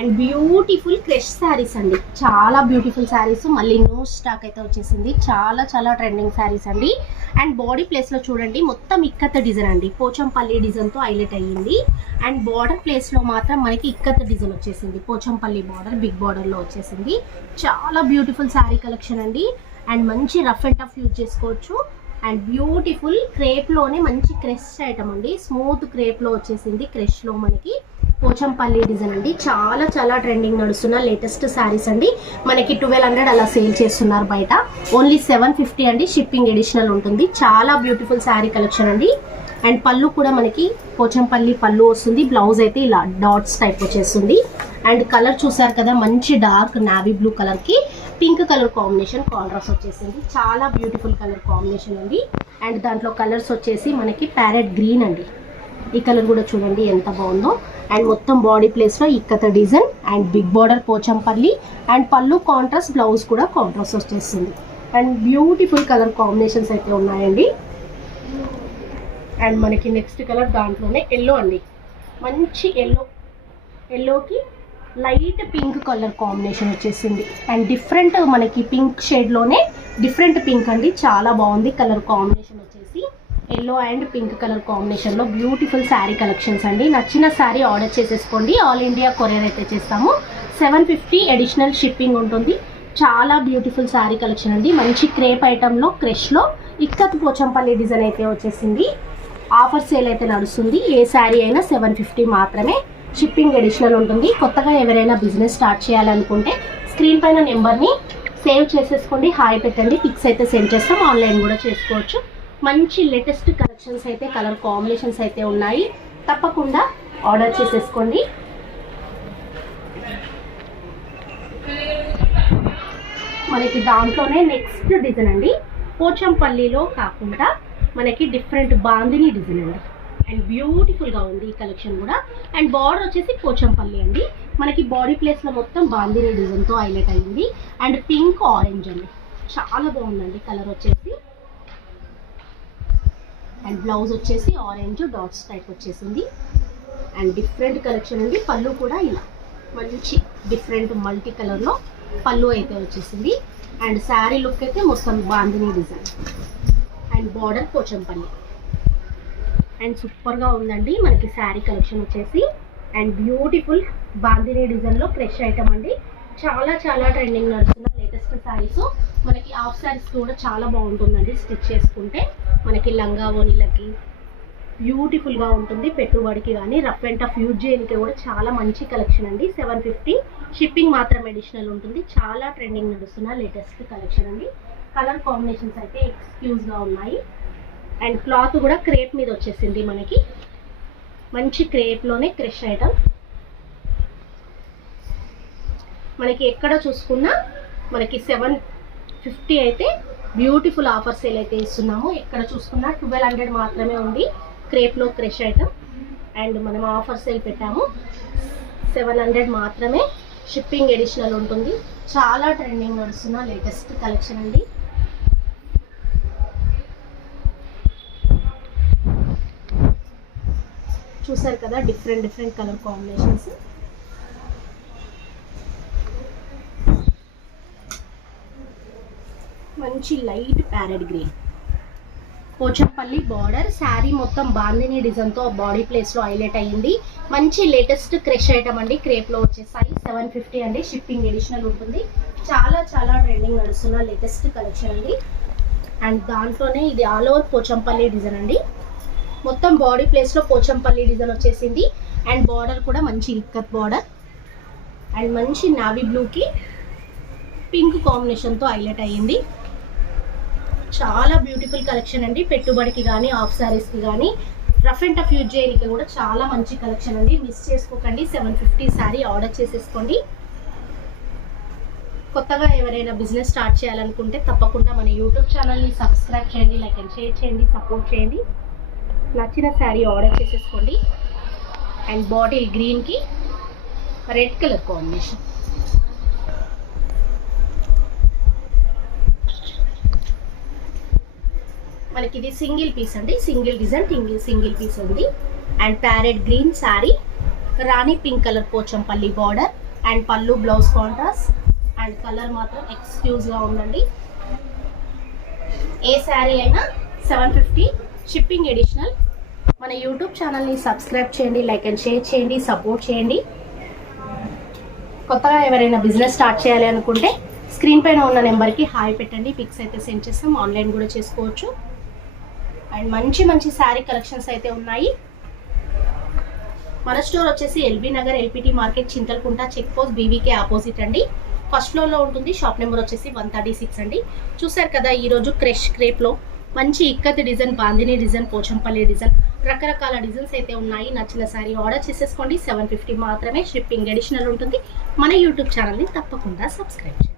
And beautiful crush saris అండి. చాలా beautiful saris. మళ్ళీ న్యూ స్టాక్ అయితే వచ్చేసింది. చాలా చాలా ట్రెండింగ్ శారీస్ అండి. అండ్ బాడీ ప్లేస్లో చూడండి మొత్తం ఇక్కత్త డిజైన్ అండి. పోచంపల్లి డిజైన్తో హైలైట్ అయ్యింది. అండ్ బార్డర్ ప్లేస్లో మాత్రం మనకి ఇక్కత్త డిజైన్ వచ్చేసింది. పోచంపల్లి బార్డర్ బిగ్ బార్డర్లో వచ్చేసింది. చాలా బ్యూటిఫుల్ శారీ కలెక్షన్ అండి. అండ్ మంచి రఫ్ అండ్ టఫ్ యూజ్ చేసుకోవచ్చు. అండ్ బ్యూటిఫుల్ క్రేప్లోనే మంచి క్రెష్ ఐటమ్ అండి. స్మూత్ క్రేప్లో వచ్చేసింది. క్రెష్లో మనకి పోచంపల్లి డిజైన్ అండి. చాలా చాలా ట్రెండింగ్ నడుస్తున్న లేటెస్ట్ శారీస్ అండి. మనకి ట్వెల్వ్ హండ్రెడ్ అలా సేల్ చేస్తున్నారు బయట. ఓన్లీ సెవెన్ ఫిఫ్టీ అండి. షిప్పింగ్ ఎడిషనల్ ఉంటుంది. చాలా బ్యూటిఫుల్ శారీ కలెక్షన్ అండి. అండ్ పళ్ళు కూడా మనకి పోచంపల్లి పళ్ళు వస్తుంది. బ్లౌజ్ అయితే ఇలా డాట్స్ టైప్ వచ్చేస్తుంది. అండ్ కలర్ చూసారు కదా మంచి డార్క్ నావీ బ్లూ కలర్కి పింక్ కలర్ కాంబినేషన్ కాంట్రాస్ట్ వచ్చేసింది. చాలా బ్యూటిఫుల్ కలర్ కాంబినేషన్ అండి. అండ్ దాంట్లో కలర్స్ వచ్చేసి మనకి ప్యారెట్ గ్రీన్ అండి. ఈ కలర్ కూడా చూడండి ఎంత బాగుందో. అండ్ మొత్తం బాడీ ప్లేస్లో ikat design and big border Pochampally and పళ్ళు కాంట్రాస్ట్ బ్లౌజ్ కూడా కాంట్రాస్ట్ వచ్చేస్తుంది. అండ్ బ్యూటిఫుల్ కలర్ కాంబినేషన్స్ అయితే ఉన్నాయండి. అండ్ మనకి నెక్స్ట్ కలర్ దాంట్లోనే ఎల్లో అండి. మంచి ఎల్లో ఎల్లోకి లైట్ పింక్ కలర్ కాంబినేషన్ వచ్చేసింది. అండ్ డిఫరెంట్ మనకి పింక్ షేడ్లోనే డిఫరెంట్ పింక్ అండి. చాలా బాగుంది colour combination yellow and pink colour కాంబినేషన్లో బ్యూటిఫుల్ శారీ కలెక్షన్స్ అండి. నచ్చిన శారీ ఆర్డర్ చేసేసుకోండి. ఆల్ ఇండియా కొరియర్ అయితే చేస్తాము. సెవెన్ ఫిఫ్టీ అడిషనల్ షిప్పింగ్ ఉంటుంది. చాలా బ్యూటిఫుల్ శారీ కలెక్షన్ అండి. మంచి క్రేప్ ఐటెంలో క్రష్లో ఇక్కత్ పోచంపల్లి డిజైన్ అయితే వచ్చేసింది. ఆఫర్ సేల్ అయితే నడుస్తుంది. ఏ శారీ అయినా సెవెన్ ఫిఫ్టీ మాత్రమే షిప్పింగ్ అడిషనల్ ఉంటుంది. కొత్తగా ఎవరైనా బిజినెస్ స్టార్ట్ చేయాలనుకుంటే స్క్రీన్ పైన నెంబర్ని సేవ్ చేసేసుకోండి. హాయ్ పెట్టండి. పిక్స్ అయితే సెండ్ చేస్తాం. ఆన్లైన్ కూడా చేసుకోవచ్చు. మంచి లేటెస్ట్ కలెక్షన్స్ అయితే కలర్ కాంబినేషన్స్ అయితే ఉన్నాయి. తప్పకుండా ఆర్డర్ చేసేసుకోండి. మనకి దాంట్లోనే నెక్స్ట్ డిజైన్ అండి. పోచంపల్లిలో కాకుండా మనకి డిఫరెంట్ బాందిని డిజైన్ అండి. అండ్ బ్యూటిఫుల్గా ఉంది ఈ కలెక్షన్ కూడా. అండ్ బార్డర్ వచ్చేసి పోచంపల్లి అండి. మనకి బాడీ ప్లేస్లో మొత్తం బాందిని డిజైన్తో హైలైట్ అయ్యింది అండ్ పింక్ ఆరెంజ్ అండి. చాలా బాగుందండి కలర్ వచ్చేసి. అండ్ బ్లౌజ్ వచ్చేసి ఆరెంజ్ డాట్స్ టైప్ వచ్చేసింది. అండ్ డిఫరెంట్ కలెక్షన్ అండి. పళ్ళు కూడా ఇలా మంచి డిఫరెంట్ మల్టీ కలర్లో పళ్ళు అయితే వచ్చేసింది. అండ్ శారీ లుక్ అయితే మొత్తం bandhani design. And border Pochampally. And సూపర్గా ఉందండి. మనకి శారీ కలెక్షన్ వచ్చేసి. అండ్ బ్యూటిఫుల్ బాందిని డిజైన్లో ఫ్రెష్ ఐటమ్ అండి. చాలా చాలా ట్రెండింగ్ నడుస్తున్న లేటెస్ట్ శారీస్. మనకి హాఫ్ శారీస్ కూడా చాలా బాగుంటుందండి స్టిచ్ చేసుకుంటే. మనకి లంగా ఓనీలకి బ్యూటిఫుల్గా ఉంటుంది. పెట్టుబడికి కానీ రఫ్ అండ్ టఫ్ యూజ్ చేయడానికి కూడా చాలా మంచి కలెక్షన్ అండి. సెవెన్ ఫిఫ్టీ షిప్పింగ్ మాత్రం అడిషనల్ ఉంటుంది. చాలా ట్రెండింగ్ నడుస్తున్న లేటెస్ట్ కలెక్షన్ అండి. కలర్ కాంబినేషన్స్ అయితే ఎక్స్క్యూజ్గా ఉన్నాయి. అండ్ క్లాత్ కూడా క్రేప్ మీద వచ్చేసింది మనకి. మంచి క్రేప్లోనే క్రష్ ఐటమ్. మనకి ఎక్కడ చూసుకున్నా మనకి సెవెన్ ఫిఫ్టీ అయితే బ్యూటిఫుల్ ఆఫర్ సేల్ అయితే ఇస్తున్నాము ఎక్కడ చూసుకున్నా ట్వెల్వ్ హండ్రెడ్ మాత్రమే ఉంది. క్రేప్లో క్రష్ ఐటమ్. అండ్ మనం ఆఫర్ సేల్ పెట్టాము. సెవెన్ హండ్రెడ్ మాత్రమే షిప్పింగ్ ఎడిషనల్ ఉంటుంది. చాలా ట్రెండింగ్ నడుస్తున్న లేటెస్ట్ కలెక్షన్ అండి. చూసారు కదా డిఫరెంట్ డిఫరెంట్ కలర్ కాంబినేషన్స్. మంచి light parrot green. Pochampally border sari మొత్తం బాందిని డిజైన్తో బాడీ ప్లేస్లో హైలైట్ అయ్యింది. మంచి లేటెస్ట్ క్రెష్ ఐటమ్ అండి. క్రేప్లో వచ్చే సైజ్ సెవెన్ ఫిఫ్టీ అండి. షిప్పింగ్ ఎడిషనల్ ఉంటుంది. చాలా చాలా ట్రెండింగ్ నడుస్తున్న లేటెస్ట్ కలెక్షన్ అండి. అండ్ దాంట్లోనే ఇది ఆల్ ఓవర్ పోచంపల్లి డిజైన్ అండి. మొత్తం బాడీ ప్లేస్లో పోచంపల్లి డిజైన్ వచ్చేసింది. అండ్ బార్డర్ కూడా మంచి ఇక్కత్ బార్డర్ అండ్ మంచి నావీ బ్లూకి పింక్ కాంబినేషన్తో హైలైట్ అయ్యింది. చాలా బ్యూటిఫుల్ కలెక్షన్ అండి. పెట్టుబడికి కానీ ఆఫ్ శారీస్కి కానీ రఫ్ అండ్ టఫ్ యూజ్ చేయడానికి కూడా చాలా మంచి కలెక్షన్ అండి. మిస్ చేసుకోకండి. సెవెన్ ఫిఫ్టీ శారీ ఆర్డర్ చేసేసుకోండి. కొత్తగా ఎవరైనా బిజినెస్ స్టార్ట్ చేయాలనుకుంటే తప్పకుండా మన యూట్యూబ్ ఛానల్ని సబ్స్క్రైబ్ చేయండి లైక్ అండ్ షేర్ చేయండి సపోర్ట్ చేయండి. నచ్చిన శారీ ఆర్డర్ చేసేసుకోండి. అండ్ బాటిల్ గ్రీన్కి రెడ్ కలర్ కాంబినేషన్ మనకి ఇది సింగిల్ పీస్ అండి. Single design single single piece ఉంది. And parrot green sari Rani pink colour Pochampally border and పళ్ళు బ్లౌజ్ కాంట్రాస్ట్ అండ్ కలర్ మాత్రం ఎక్స్క్యూజ్గా ఉందండి. ఏ శారీ అయినా సెవెన్ ఫిఫ్టీ షిప్పింగ్ ఎడిషనల్. మన యూట్యూబ్ ఛానల్ని సబ్స్క్రైబ్ చేయండి లైక్ అండ్ షేర్ చేయండి సపోర్ట్ చేయండి. కొత్తగా ఎవరైనా బిజినెస్ స్టార్ట్ చేయాలి అనుకుంటే స్క్రీన్ పైన ఉన్న నెంబర్కి హాయ్ పెట్టండి. పిక్స్ అయితే సెండ్ చేస్తాం. ఆన్లైన్ కూడా చేసుకోవచ్చు. అండ్ మంచి మంచి శారీ కలెక్షన్స్ అయితే ఉన్నాయి. మన స్టోర్ వచ్చేసి LB Nagar LPT market Chinthalakunta check post BVK opposite అండి. ఫస్ట్ ఫ్లోర్లో ఉంటుంది షాప్ నెంబర్ వచ్చేసి వన్ థర్టీ సిక్స్ అండి. చూసారు కదా ఈరోజు క్రెష్ క్రేప్లో మంచి ikat design bandhani design Pochampally design రకరకాల డిజైన్స్ అయితే ఉన్నాయి. నచ్చిన శారీ ఆర్డర్ చేసేసుకోండి. సెవెన్ ఫిఫ్టీ మాత్రమే షిప్పింగ్ అడిషనల్ ఉంటుంది. మన యూట్యూబ్ ఛానల్ని తప్పకుండా సబ్స్క్రైబ్ చేయండి.